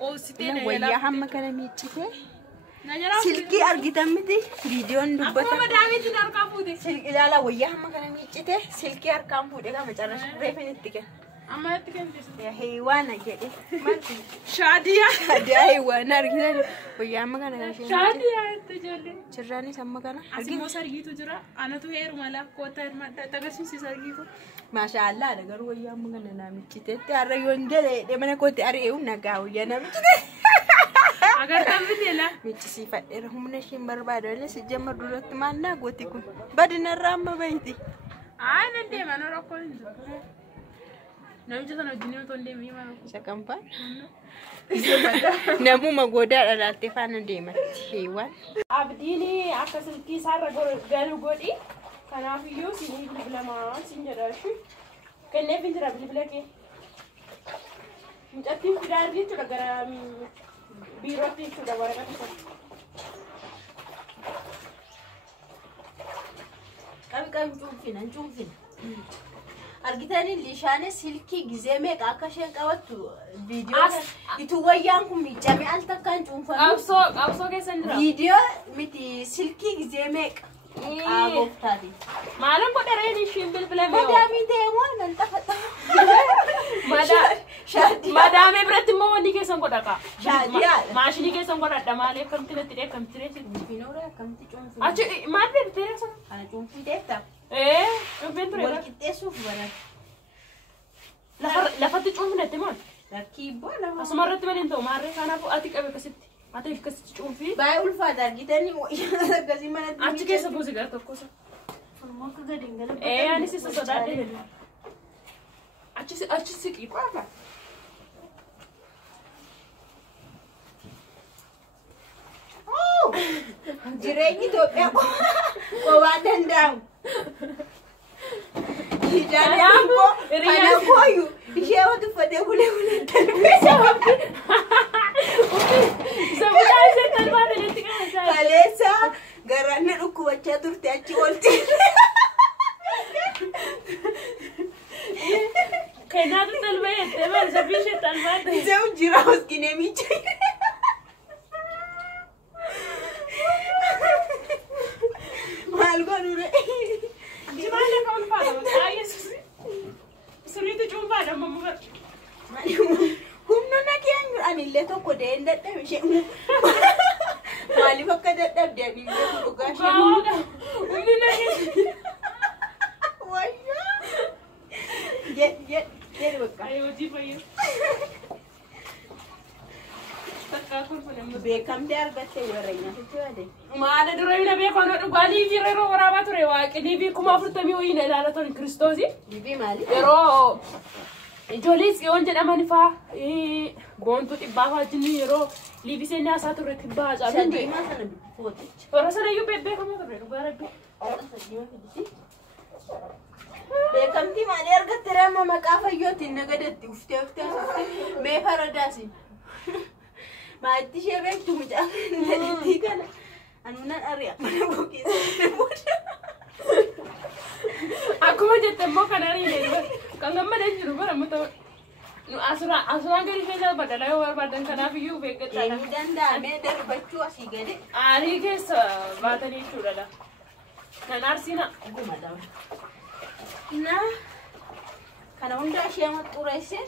او ستين ويا هم كلام يتشكي سلكي أرجتمتي فيديون دبته ما دامي تدار كابودي سلكي لا ويا هم كلام يتشكي سلكي أركام بودي كم جرش ريفين التكه أما تكلم يا حيوانة كده شادية حيوانة أرجتني ويا هم كلام شادية تجولي شراني سما كنا أسمو سرقي تجرا أنا تو هير مالا كوتا ما تغسل سرقي كو ما شاء الله ده قالوا ويا هم كنا نامي كده تعرف يوندل ده من كنت أريونا قاو يا نامي كده agar tambiti la michi fadhe humna shin barbada le si jamar durat manna goti kun badina ramba bayti ana de manoro ko namiji sana jinio to de mi ma sakampa namu magoda ala tefana de mati hewan abdini akasulki sarra galu godi kana fiyo sini bilama sinjara shi kenne bindira bilbilake njati fidardi to daga biroti sudah warga tu. Kami cumfin. Argitani lishane silki gizeme kakashen kawatu video itu wayang kumi jami altakan cumfan. Abso ke sendiri. Video miti silki gizeme agok tadi. Malam kok dari ini shimbel belum. Madam ini demo nanti kata. Madam berarti mau ni ke sangkut apa? Shadia. Masih ni ke sangkut ada malah kam tidak sih. Pinora kam ti cumfin. Acu mana tidak sah? Ana cumfin tetap. Cumfin tu. Boleh kita suf barang. Lafat tu cumfin ada mana? Laki bola. Asmara tu mana itu? Mari karena aku atik apa kesit. Atik kesit cumfin. Baik ulfadar kita ni kasi mana? Acu ke sebuah segar tu kosa. Mau ke gading dalam. Ani sih sesuatu deh. Acu sih apa? Jireenyi Itoophiyaa qobaa danda'amu. Hidhaan koo kana kooyu ishee watu uffatee bulee darbee sababni. Sababni ishee darbaa daleetti kana kaleessa garanni dhukkubachaa turte achi oolti. Kanaatu darbee jettee maal sabbii ishee darbaa ta'e. Isee jira hoskinee miicha. Malgonu re. Gimana kau lupa? Ayah suri tu cuma ada mama. Humna nak yang anile tu kode enda tu macam. Mali pakai dah dia ni dia bukan. Umi nak. Waya. Get bukan. Ayo jipai. Bekam dia argate waranya tu ada. Mana dulu ini bekam nak balik jiro orang apa tu rewak. Ini bi kuma furtami o ini adalah tu Kristosi. Bibi mali. Ero. Jolis yang jadi manifa. Bontu tiba aja ni ero. Libi seni asal tu tiba aja. Seni mana sana foto. Orang sana you bekam tu rewak rabi. Bekam ti mali argate ramah makafa yotin nagadati ufte. Me paradasi. Mati siapa yang cuma jangan jadi kan, anunan Arya mana bukit. Aku mau jadi tembok kan hari ini. Kalau mana jadi rumah ramu tu, asuran kiri saja badan lain orang badan kana view beket sana. Ini dan dah, meder bacu asih gede. Hari kes badan itu dah. Kan arsina. Aku malam. Nah, karena unda siapa turaisin.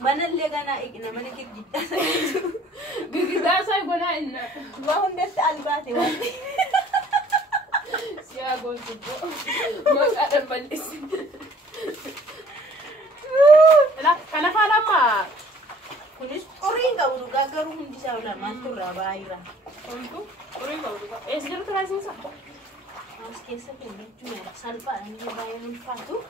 Mana legana ikna mana kita kita saya guna inna wah unda albati wah siapa gontu mak ada balis lah kenapa lama kunis orang kau udah gagal di sana mantur rabaira untuk orang kau udah sejarah terasa sah mas kesa kini cuma salpa ini bayar fatu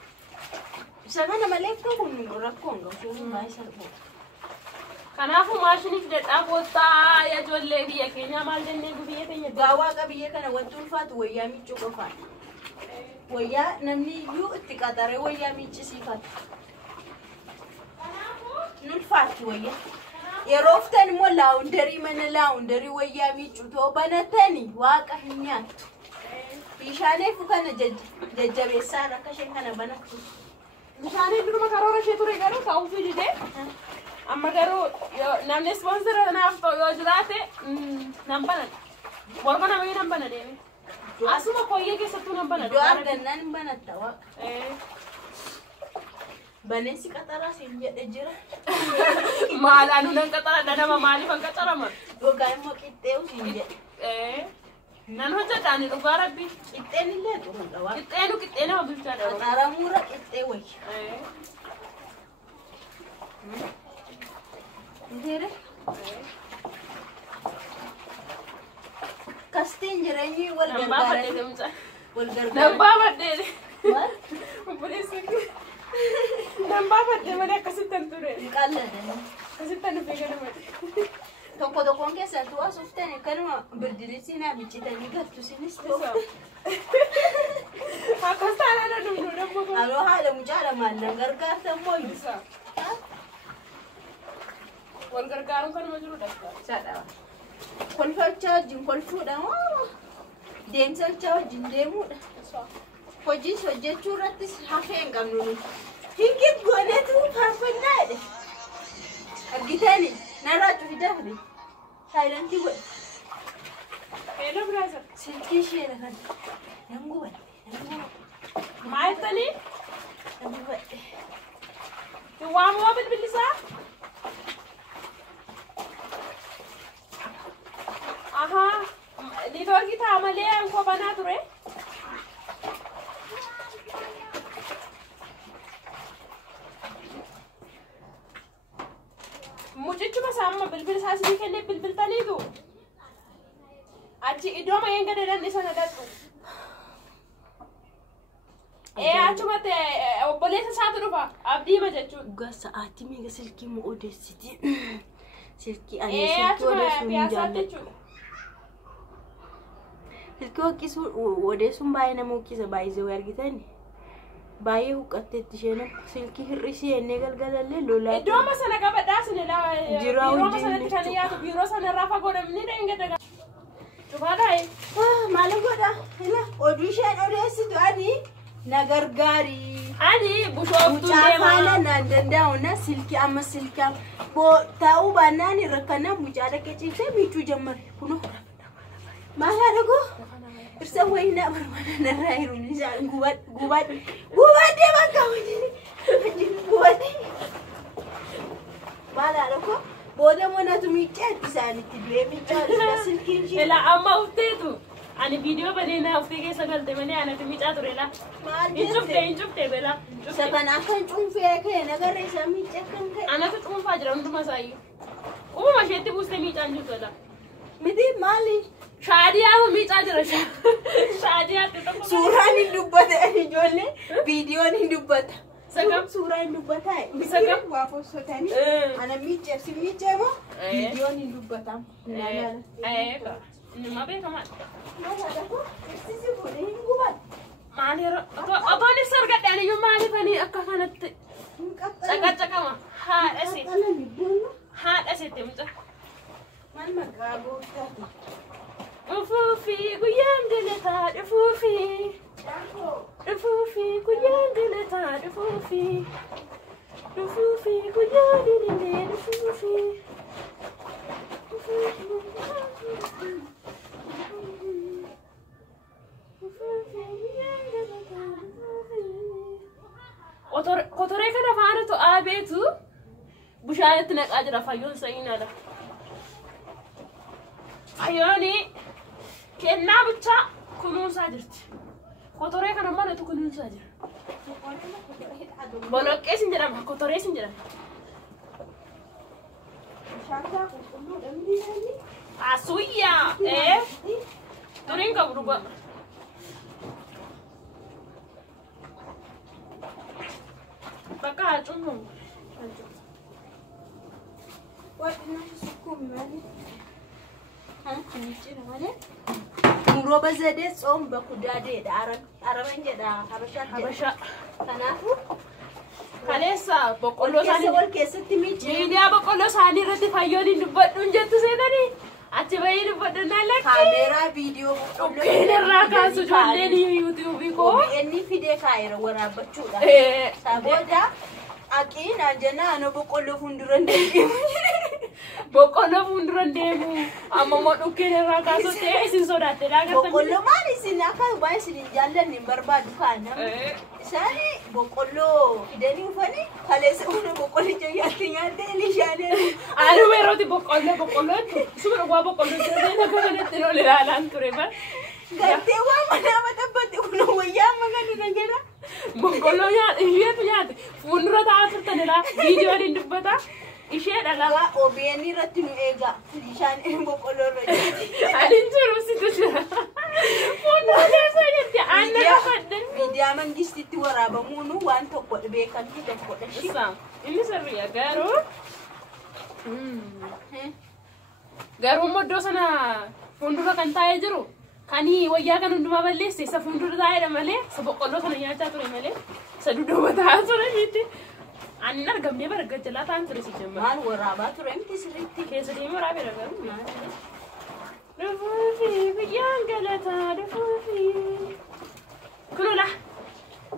sana nama lekko kun rakon ga kun bai salpo kana fu mashini fide dagota ya jolle biya kenya mal denne gubiye kenya gawa ga biye kana watul fatu waya mi chuko fa waya namni yu ittikadare waya mi ci sifat nul fatu waya yeroftan mo laundry mana laundry waya mi chuto banatani waqa hinyat bishane fu kana jajjabe sara kashe kana banatu Bishaanii duruma karoora ishee ture garuu ta'uuf didee amma garuu namni ispoonsira naaf ta'u yoo jiraate nan banan. Borba namni nan bana deeme. Asuma koyyee keessattuu nan bana. Iddoo argannaan hin banatta waaqa. Baneensi qaxaraa siin jedhe jira. Maalaanuu nan qaxara nama maaliif an qaxarama? Gogaa immoo qixxee'u siin jedhe. Nan hojjetaan dhugaa rabbi. Qixxeen illee xurudha waaqa. Qixxeena hojjechaadha. Qaxaramuura qixxee wayya. Ndeere? Kastiin jireenyi wal gargaaranii. Wal gargaaranii. Nambaa baddeedhe. Maal? Obboleessi. Nambaa badde malee akkasittan ture. Hin qalladanii. Akkasittan dhufee ganamate. Tokko tokkoon keessattuu asuuftan kanuma birdilisii naa biccitanii galtu sinis ta'u. Akkas taanaan dhumnu dhabbo. Aloo haadha mucaadha maallan gargaartan mooyyuu. Wal gargaaruun kanuma jirudha. Saadha. Kolfachaa wajjin kolfuudha moo deemsachaa wajjin deemuudha. Hojiis hojjechuu irrattis hafee hin qabnu nuti. Hinqit gooneetu faarfannaa jedhe. Argitanii narraa cufidaafne saayilantii godhe. Eeloo biraasa. Silkii isheedha kan nan gubadhe. Maal jettanii? Nan gubadhe. Waamoo bilbilisaa? Aha, neetwoorkii ta'a malee ankoo banaa ture. Mucichuma saamma bilbilsaa isinii kennee bilbiltaniitu. Achi iddoo mayeen gadeedan isa nagadhu. Achumatti obboleessa isaatu dhufa abdiima jechuudha. Dhugaa sa'aatii meeqa silkii moo odeessiti? Silkii ani silkii odeessuu hin jaalladhu. Silkii odeessuun baay'ee nama huqqisa baay'isee argitanii. Baay'ee huqqatteetti isheen silkii hir'isii ennee galgalallee lolaa. Iddoo amma sana qabadhaa sinilaa biiroo sanatti kan yaatu biiroo sanarraa fagoo namni dheengadda. Cufaadhaa maal godha? Oduu isheen odeessitu ani na gargaarii. Ani bushooftuu deemaa. Mucaa naan danda'u na silkii amma silkaa ta'uu baannaan rakkana mucaa dhaqee ciisee miiccuu jammare kunoo. Maal haadha goo? Irsa wayinaa barbaada narraa hiruun isaan gubadde bakka wajjin gubadde. Maal haadha goo? Booda monatu miiccaatti isaanitti du'ee miiccaatti silkiin ishee. Ela amma ufteetu. Ani viidiyoo bareedaa uftee keessa galte malee anatti miicaa ture la. Hin cufte bela. Isa kana akkan cuunfee ka'e nagarra isaa miicca kan ka'e. Anatu cuunfaa jira hunduma isaayyuu. Uumama isheetti buustee miicaan jirtu la. Miti maali? Shaadiyaa miicaa jira ishee. Shaadiyaatti tokko. Suuraan hin dubbata ijoollee viidiyoon hin dubbata. Sagam suuraan hin dubbata. Sagam waa fossotanii. Ana miicceefsi miicceemoo viidiyoon hin dubbatamu. Nama beekamaadha. Eegsisi fuudhee hin gubatu. Maali otoon ibsa argadhaan iyyuu maaliifanii akka kanatti caqacaqama haadhasi haadhasitti muca. Maal maqaa gooftaati? Dhufuufi guyyaan diletaa dhufuufi dhufuufi guyyaan diletaa dhufuufi dhufuufi guyyaan dilee dhufuufi. Kotoree kana faanatu aabeetu bushaayatti naqaa jira fayyoon sa'iinaadha. Fayyooni kennaa bichaa kunuunsaa jirti. Kotoree kana malatu kunuunsaa jira. Boloqqees hin jedhama, kotorees hin jedhama. Asuyyaa turiin qabu dhugaa. Bakka hacuun Murooba zadee tsoom bakudaadeedha. Araban jedha habashaa. Kanaafuu kaleessa boqqolloo isaanii wal keessatti miicee. Miidiyaa boqqolloo isaanii irratti fayyoon hin dubbadhuun jettu seenanii Achi bayi dubbadannaa lakki. Kaameeraa viidiyoo Keenerraa kaasu ijoolleen yuutuubii koo. Inni fidee kaayera waraabbachuudha. Sabooda aqiinaan jennaan boqqolloo fuuldura deemu. Boqqolloo fuuldura deemu. Amma immoo dhukkeenerraa kaasu ta'e isin sodaatte daagatanii. Boqqolloo maal isin akka waan isin hin jaallanne hin barbaadu kaana. Isaani boqqolloo fidanii dhufanii kaleessa humna boqqollicha nyaatte ilishaanii. Anuma yerooti boqqollootti suma dhugaa boqqolloo jedhanii lafa kanatti ol ilaalaan ture bara. Gartee waan manaa maxabbatte kun wayyaa magaaluu nagara. Boqqolloo isheetu nyaate fuuldura taa'aa turtan ilaa viidiyoon hin dubbata. Ishee dhalaa. OBN irratti nu eegaa. Ishaan boqqolloo irra jirti. Ani jiru situ jira. Fuuldura keessa jirti aannan rafadde. Miidiyaa mangistitti waraabamuun waan tokko beekamtii tokkodha. Inni sirriidha garuu. Garuu immoo iddoo sana fuuldura kan taa'ee jiru kanii wayyaa kan hundumaa balleesse isa fuuldura taa'edha malee isa boqqolloo sana nyaachaa ture malee isa dudduuba taa'aa ture miti. Ani argamnee bara gajjalaa ta'an ture si jemma. Maal waraabaa ture miti sirriitti. Keessa deemee waraabeera garuu. Dhufuufi biyyaan galataa dhufuufi. Kunuula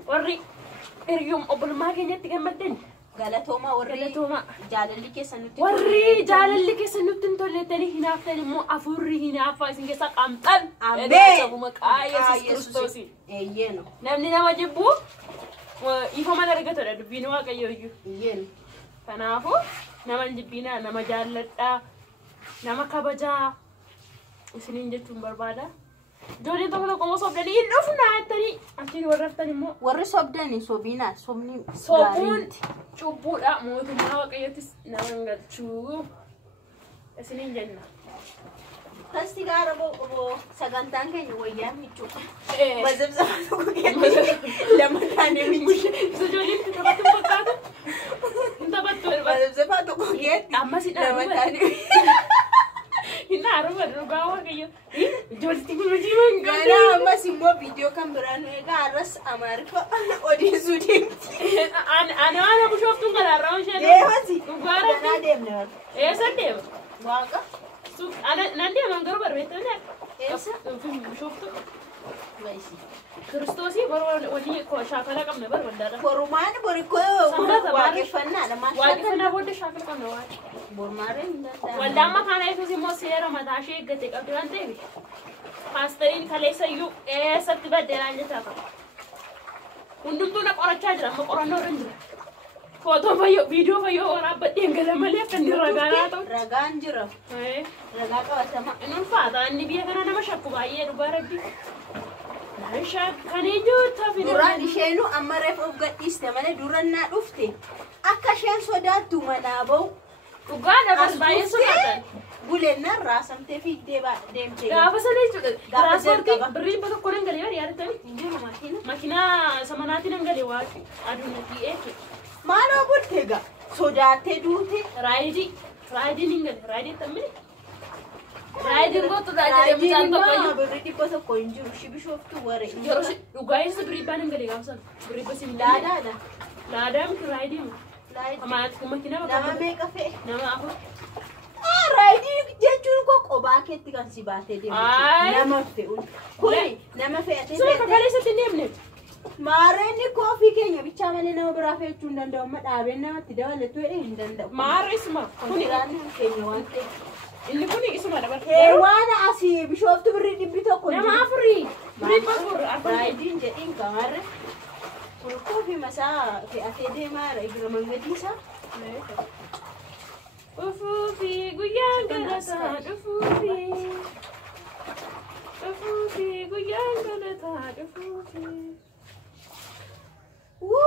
warri hiriyoom obbolummaa keenyatti gammadden. Galatoomaa warri jaalalli keessa nutti warri jaalalli keessa nutti hin tollettanii hinaaftan immoo afurri hinaaffaa isin keessa qamxan. Ameen. Sabuma qaa Yesuus Kiristoosiin. Eeyyeenu. Namni nama jibbu ifama argatudha dubbiin waaqayyoo iyyuu. Eeyyeenu. Kanaafuu nama hin jibbinaa nama jaalladhaa nama kabajaa isiniin jechuun barbaada. Ijoolleen tokko tokko immoo sobdanii hin dhufnaa jettanii achiin warra haftan immoo. Warri sobdanii sobinaa sobni Sobuun cubbuudha mootummaa waaqayyootis nama hin galchuu isiniin jenna. Kasti gaara boqqolloo sagantaan keenya wayyaa michuu. Mazabzaba tokko keessatti lama taanee michuu. Ijoolleen itti taphatu fakkaatu. Hin taphattu. Mazabzaba tokko keessatti ammas lama taanee. Hin haaruma dhugaa waaqayyo. Ijoolletti kun hojii mangaa. Gara ammas immoo viidiyoo kan biraan egaa arras Amaariffa odeessuu deemti. Ani waan bushooftuun karaarraa ishee Deemasi. dhugaa Ganaa deemne warra. eessa deema? Waaqa. Nan deeman garuu barreeffamne Eessa? bushooftu. Waisi. Kiristoosii walii shaakala qabna bar waldaadha. Borumaan borikoo waaqeffannaadha. Waaqeffannaa booda shaakala qabna waan. Bormaaree hin danda'amu. Waldaan makaana Yesuus immoo seera mataa ishee eeggate qabdi waan ta'eef paasteriin kaleessayyuu eessatti baddeeraan jechaa qaba. Hundumtuu na qorachaa jira amma qorannoo irra hin jira. Footoo fayyoo viidiyoo fayyoo waraabbadhee gala malee akka inni ragaa ta'u. Ragaan jira. Ragaa qabatama. Inni ulfaata inni biyya kana nama shakku baay'ee dhugaa rabbi. Kan eenyuutaa fi Duraan isheenuu amma reefu of gadhiiste malee durannaa dhufte akka isheen sodaattu manaa bahu. dhugaadha bas baay'ee sodaatan. Bulennaan raasamtee fiigdee deemtee. Gaafa sana jechuudha. Tiraaspoortii jalqaba. birrii bakka tokko nan galee yaadattanii. Hin jiru makiina. Makiinaa samanaatii nan galee waa aduun dhi'ee. Maaloo bulte egaa sodaattee duute. Raayidiin hin gale. Raayidiin tammini. Raayidiin gootuudha jedhee mucaan tokkoyyuu. Birrii dhibba tokko hin jiru shibishooftu waree. Yeroo dhugaa'insa birrii baan hin galee gaafa sana. Birrii basi hin Laadaadha. Laadaa miti raayidii miti. Makiinaa bakka Nama meeqa fe'e? nama afur. Raayidii jechuun koo qobaa keetti kan si baatee deemu. Ayi. Nama fe'uun. Kuni nama fe'atee Suuraa fe'atee. kaleessatti hin deemne. Maarreenni koofii keenya bichaa malee nama biraa fe'achuu hin danda'u. Amma dhaabeen namatti dabalatu hin danda'u. Maarra isuma. Kuni Kontiraan keenya waan ta'eef. inni kun isuma dabartee. Heerwaan asii bishooftu birrii dhibbi tokko hin Nama jiru. afurii. Birrii afur afur. Raayidiin jedhiin kamarre. Koofii masaa fe'atee deemaa irra mangadiisa. Dhufuufi guyyaan galataa dhufuufi. Dhufuufi guyyaan galataa dhufuufi.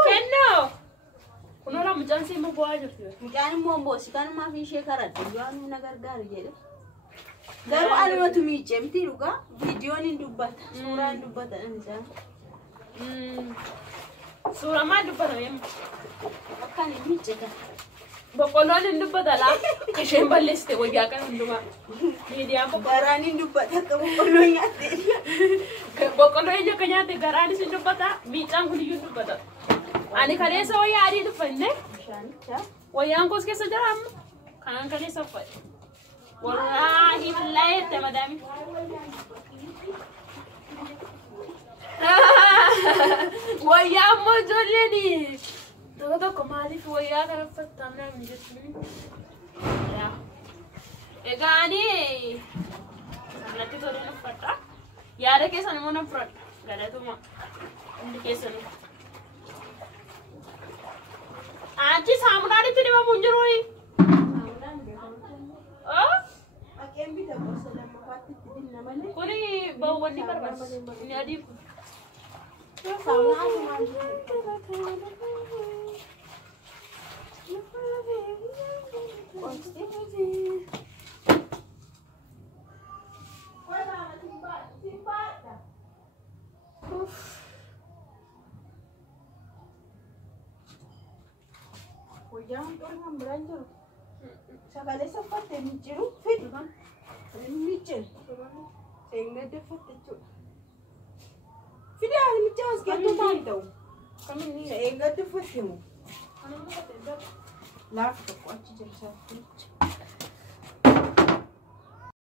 Kennoo. Kunoora mucaan siima bu'aa jirti. Mucaan immoo mboosi kanumaaf ishee karadhe waan na gargaaru jedhe. Garuu anumatu miicee miti dhugaa viidiyoon hin dubbata. Suuraan hin dubbata isaan. Suuraa maal dubbatame? Akkaan hin miicee kan. Boqqolloon hin dubbata laa. Isheen balleessite wayyaa kan hundumaa. Miidiyaan boqqolloo. Garaan hin dubbata akka boqqolloo nyaatte. Boqqolloo eenyu akka nyaatte garaanis hin dubbata. Miicaan kun iyyuu hin dubbata. Ani kaleessa wayyaa adii duffanne. Bishaanicha. Wayyaan koos keessa jira amma. Kanaan kaleessa uffadhe. والله بالله انت مدامي ويا أمو جوليني تقدر كمالي في وياك أنا فتامنا من جسمي يا إيجاني نكتي توري نفرتا يا ركيس أنا مو نفرت قالت ما عندي كيسني أنتي سامراني تري ما منجروي كوني بووني بربس إني أديك Jangan orang belanja. Sekali sempat termicu, fit kan? Termicu. Sehingga dia fit itu. Video ini macam sekian tahun tahu. Kami ni sehingga dia fit itu. Lah, aku aja jadi sakit.